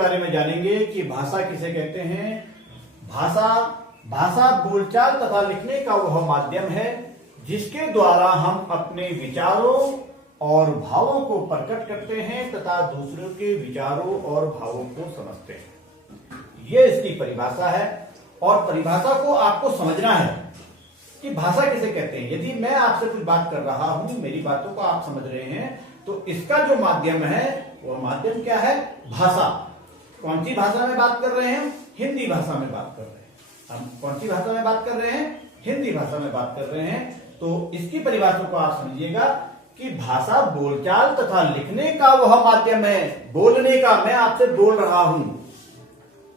बारे में जानेंगे कि भाषा किसे कहते हैं। भाषा बोलचाल तथा लिखने का वह माध्यम है जिसके द्वारा हम अपने विचारों और भावों को प्रकट करते हैं तथा दूसरों के विचारों और भावों को समझते हैं। ये इसकी परिभाषा है और परिभाषा को आपको समझना है कि भाषा किसे कहते हैं। यदि मैं आपसे कुछ बात कर रहा हूं, मेरी बातों को आप समझ रहे हैं, तो इसका जो माध्यम है वह माध्यम क्या है? भाषा। कौन सी भाषा में बात कर रहे हैं? हिंदी भाषा में बात कर रहे हैं। हम कौन सी भाषा में बात कर रहे हैं? हिंदी भाषा में बात कर रहे हैं। तो इसकी परिभाषा को आप समझिएगा कि भाषा बोलचाल तथा लिखने का वह माध्यम है। बोलने का, मैं आपसे बोल रहा हूं,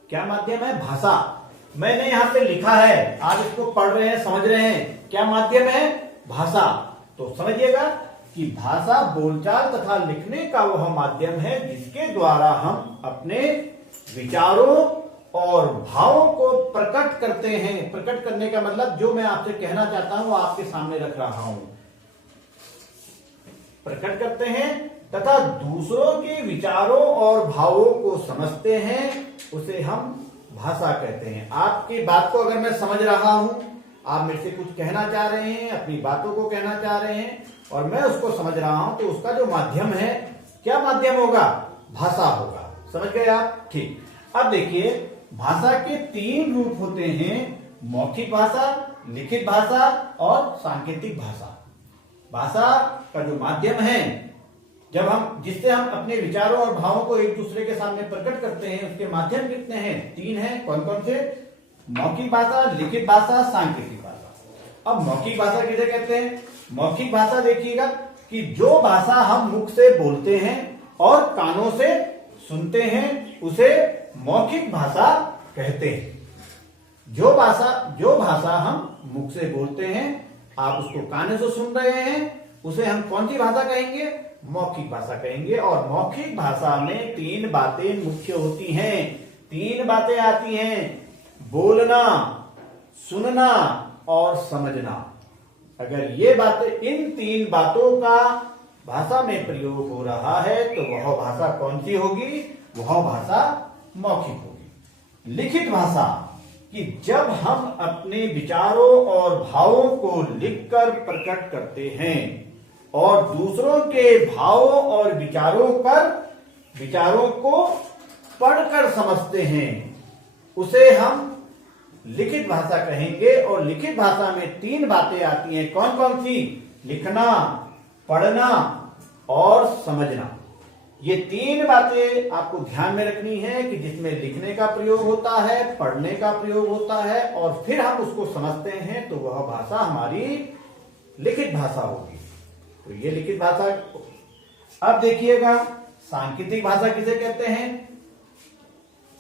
क्या माध्यम है? भाषा। मैंने यहां पे लिखा है, आप इसको पढ़ रहे हैं, समझ रहे हैं, क्या माध्यम है? भाषा। तो समझिएगा कि भाषा बोलचाल तथा लिखने का वह माध्यम है जिसके द्वारा हम अपने विचारों और भावों को प्रकट करते हैं। प्रकट करने का मतलब जो मैं आपसे कहना चाहता हूं वो आपके सामने रख रहा हूं। प्रकट करते हैं तथा दूसरों के विचारों और भावों को समझते हैं, उसे हम भाषा कहते हैं। आपकी बात को अगर मैं समझ रहा हूं, आप मेरे से कुछ कहना चाह रहे हैं, अपनी बातों को कहना चाह रहे हैं और मैं उसको समझ रहा हूं, तो उसका जो माध्यम है, क्या माध्यम होगा? भाषा होगा। समझ गए आप? ठीक। अब देखिए, भाषा के 3 रूप होते हैं: मौखिक भाषा, लिखित भाषा और सांकेतिक भाषा। भाषा का जो माध्यम है, जिससे हम अपने विचारों और भावों को एक दूसरे के सामने प्रकट करते हैं, उसके माध्यम कितने हैं? 3 हैं। कौन कौन से? मौखिक भाषा, लिखित भाषा, सांकेतिक भाषा। अब मौखिक भाषा किसे कहते हैं? मौखिक भाषा देखिएगा कि जो भाषा हम मुख से बोलते हैं और कानों से सुनते हैं, उसे मौखिक भाषा कहते हैं। जो भाषा हम मुख से बोलते हैं, आप उसको कानों से सुन रहे हैं, उसे हम कौन सी भाषा कहेंगे? मौखिक भाषा कहेंगे। और मौखिक भाषा में 3 बातें मुख्य होती हैं। 3 बातें आती हैं: बोलना, सुनना और समझना। अगर ये बातें, इन 3 बातों का भाषा में प्रयोग हो रहा है, तो वह भाषा कौन सी होगी? वह भाषा मौखिक होगी। लिखित भाषा कि जब हम अपने विचारों और भावों को लिखकर प्रकट करते हैं और दूसरों के भावों और विचारों को पढ़कर समझते हैं, उसे हम लिखित भाषा कहेंगे। और लिखित भाषा में 3 बातें आती हैं। कौन कौन सी? लिखना, पढ़ना और समझना। ये 3 बातें आपको ध्यान में रखनी है कि जिसमें लिखने का प्रयोग होता है, पढ़ने का प्रयोग होता है और फिर हम उसको समझते हैं, तो वह भाषा हमारी लिखित भाषा होगी। तो ये लिखित भाषा। अब देखिएगा, सांकेतिक भाषा किसे कहते हैं?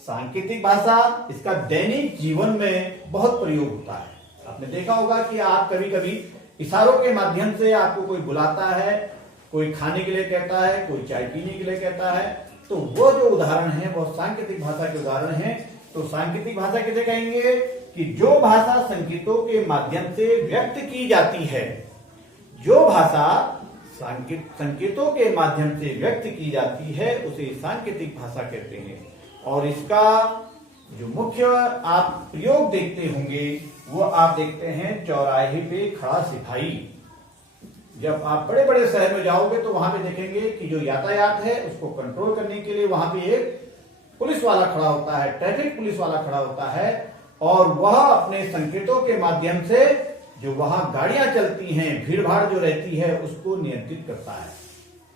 सांकेतिक भाषा, इसका दैनिक जीवन में बहुत प्रयोग होता है। आपने देखा होगा कि आप कभी कभी इशारों के माध्यम से आपको कोई बुलाता है, कोई खाने के लिए कहता है, कोई चाय पीने के लिए कहता है, तो वो जो उदाहरण है वो सांकेतिक भाषा के उदाहरण हैं। तो सांकेतिक भाषा किसे कहेंगे? कि जो भाषा संकेतों के माध्यम से व्यक्त की जाती है, जो भाषा संकेतों के माध्यम से व्यक्त की जाती है, उसे सांकेतिक भाषा कहते हैं। और इसका जो मुख्य आप प्रयोग देखते होंगे, वो आप देखते हैं चौराहे पे खड़ा सिपाही। जब आप बड़े बड़े शहर में जाओगे तो वहां पे देखेंगे कि जो यातायात है उसको कंट्रोल करने के लिए वहां पे एक पुलिस वाला खड़ा होता है, ट्रैफिक पुलिस वाला खड़ा होता है, और वह अपने संकेतों के माध्यम से जो वहां गाड़ियां चलती हैं, भीड़ भाड़ जो रहती है, उसको नियंत्रित करता है।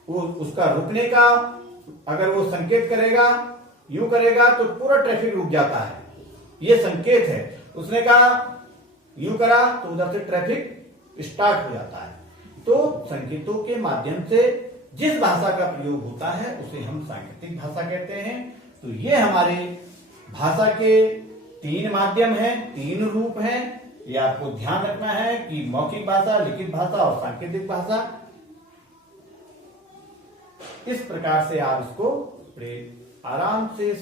वो उसका रुकने का, अगर वो संकेत करेगा, यूं करेगा, तो पूरा ट्रैफिक रुक जाता है। ये संकेत है। उसने कहा यूं करा तो उधर से ट्रैफिक स्टार्ट हो जाता है। तो संकेतों के माध्यम से जिस भाषा का प्रयोग होता है उसे हम सांकेतिक भाषा कहते हैं। तो ये हमारे भाषा के 3 माध्यम हैं, 3 रूप हैं। ये आपको ध्यान रखना है कि मौखिक भाषा, लिखित भाषा और सांकेतिक भाषा। इस प्रकार से आप इसको आराम से